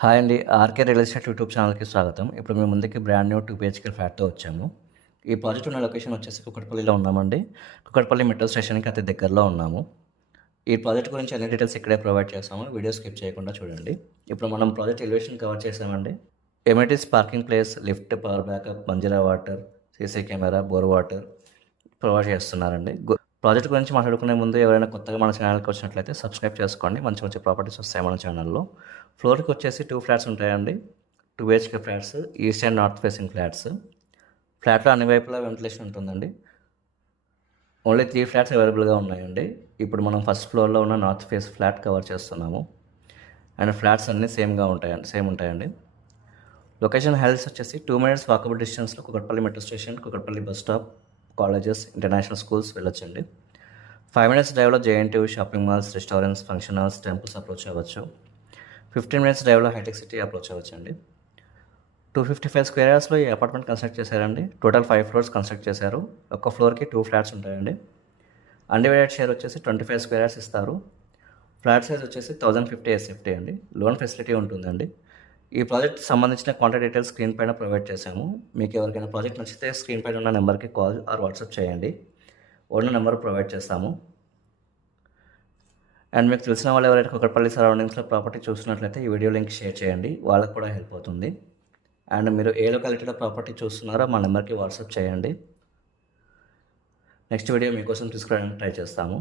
Hi అండి. RK real estate YouTube ఛానల్‌కి స్వాగతం. ఇప్పుడు మీ ముందుకి బ్రాండ్ న్యూ 2 బీహెచ్‌కే ఫ్లాట్‌తో వచ్చాము. ఈ ప్రాజెక్ట్ ఉన్న లొకేషన్ వచ్చేసి కూకట్పల్లిలో ఉన్నామండి. కూకట్పల్లి మెట్రో స్టేషన్‌కి అతి దగ్గరలో ఉన్నాము. ఈ ప్రాజెక్ట్ గురించి అన్ని డీటెయిల్స్ ఇక్కడే ప్రొవైడ్ చేస్తాము. వీడియో స్కిప్ చేయకుండా చూడండి. ఇప్పుడు మనం ప్రాజెక్ట్ ఎలివేషన్ కవర్ చేసామండి. Amenities, parking place, lift, power backup, Banjara water, CC camera, bore water provide చేస్తున్నారండి. ప్రాజెక్ట్ గురించి మాట్లాడుకునే ముందు ఎవరైనా కొత్తగా మన ఛానల్‌కి వచ్చినట్లయితే సబ్స్క్రైబ్ చేసుకోండి. మంచి మంచి ప్రాపర్టీస్ వస్తాయి మన ఛానల్‌లో. ఫ్లోర్‌కి వచ్చేసి 2 ఫ్లాట్స్ ఉంటాయండి. 2 BHK flats, east and north facing flats. ఫ్లాట్‌లో అన్ని వైపులా వెంటిలేషన్ ఉంటుందండి. ఓన్లీ 3 ఫ్లాట్స్ అవైలబుల్‌గా ఉన్నాయండి. ఇప్పుడు మనం ఫస్ట్ ఫ్లోర్‌లో ఉన్న నార్త్ ఫేస్ ఫ్లాట్ కవర్ చేస్తున్నాము. అండ్ ఫ్లాట్స్ అన్నీ సేమ్ ఉంటాయండి. లొకేషన్ హైలైట్స్ వచ్చేసి 2 మినిట్స్ వాకబుల్ డిస్టెన్స్లో Kukatpally metro station, Kukatpally bus stop, colleges, international schools వెళ్ళొచ్చండి. 5 మినిట్స్ డ్రైవ్లో JNTU, shopping malls, restaurants, function halls, temples approach అవ్వచ్చు. 15 మినిట్స్ డ్రైవ్లో హైటెక్ సిటీ అప్రోచ్ అవ్వచ్చండి. 255 స్క్వేర్ యార్డ్స్లో ఈ అపార్ట్మెంట్ కన్స్ట్రక్ట్ చేశారండి. టోటల్ 5 ఫ్లోర్స్ కన్స్ట్రక్ట్ చేశారు. ఒక్క ఫ్లోర్కి 2 ఫ్లాట్స్ ఉంటాయండి. అన్డివైడెడ్ షేర్ వచ్చేసి 25 స్క్వేర్ యార్డ్స్ ఇస్తారు. ఫ్లాట్ సైజ్ వచ్చేసి 1050 ఎస్ఎఫ్టీ అండి. లోన్ ఫెసిలిటీ ఉంటుందండి. ఈ ప్రాజెక్ట్ సంబంధించిన కాంటాక్ట్ డీటెయిల్స్ స్క్రీన్ పైన ప్రొవైడ్ చేశాము. మీకు ఎవరికైనా ప్రాజెక్ట్ నచ్చితే స్క్రీన్ పైన ఉన్న నెంబర్కి కాల్ ఆర్ వాట్సాప్ చేయండి. ఓనర్ నెంబర్ ప్రొవైడ్ చేస్తాము. అండ్ మీకు తెలిసిన వాళ్ళు ఎవరైనా కూకట్పల్లి సరౌండింగ్స్లో ప్రాపర్టీ చూస్తున్నట్లయితే ఈ వీడియో లింక్ షేర్ చేయండి. వాళ్ళకు కూడా హెల్ప్ అవుతుంది. అండ్ మీరు ఏ లొకాలిటీలో ప్రాపర్టీ చూస్తున్నారో మా నెంబర్కి వాట్సాప్ చేయండి. నెక్స్ట్ వీడియో మీకోసం తీసుకురావడానికి ట్రై చేస్తాము.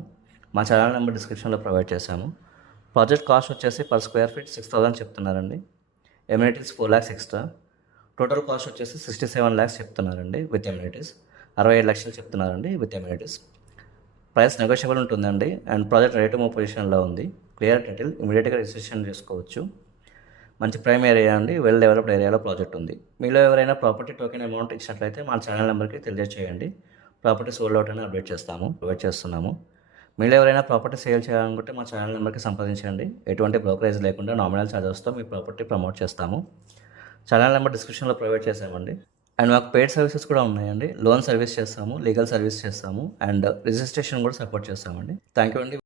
మా ఛానల్ నెంబర్ డిస్క్రిప్షన్లో ప్రొవైడ్ చేశాము. ప్రాజెక్ట్ కాస్ట్ వచ్చేసి పర్ స్క్వేర్ ఫీట్ 6,000 చెప్తున్నారండి. Amenities 4 lakhs extra. Total cost వచ్చేసి 67 lakhs చెప్తున్నారండి విత్ ఎమ్యూనిటీస్. 67 లక్షలు చెప్తున్నారండి విత్ ఎమ్యూనిటీస్. ప్రైస్ నెగోషియబుల్ ఉంటుందండి. And project ready to move పొజిషన్లో ఉంది. క్లియర్ టైటిల్, ఇమీడియట్గా రిజిస్ట్రేషన్ చేసుకోవచ్చు. మంచి ప్రైమ్ ఏరియా అండి. వెల్ డెవలప్డ్ ఏరియాలో ప్రాజెక్ట్ ఉంది. మీలో ఎవరైనా ప్రాపర్టీ టోకెన్ అమౌంట్ ఇచ్చినట్లయితే మా ఛానల్ నెంబర్కి తెలియజేయండి. ప్రాపర్టీ సోల్డ్ అవుట్ అని ప్రొవైడ్ చేస్తున్నాము. మీరు ఎవరైనా ప్రాపర్టీ సేల్ చేయాలనుకుంటే మా ఛానల్ నెంబర్కి సంప్రదించండి. ఎటువంటి బ్రోకరేజ్ లేకుండా నామినల్ ఛార్జెస్తో మీ ప్రాపర్టీ ప్రమోట్ చేస్తాము. ఛానల్ నెంబర్ డిస్క్రిప్షన్లో ప్రొవైడ్ చేసామండి. అండ్ మాకు పెయిడ్ సర్వీసెస్ కూడా ఉన్నాయండి. లోన్ సర్వీస్ చేస్తాము, లీగల్ సర్వీస్ చేస్తాము, అండ్ రిజిస్ట్రేషన్ కూడా సపోర్ట్ చేస్తామండి. థ్యాంక్ యూ అండి.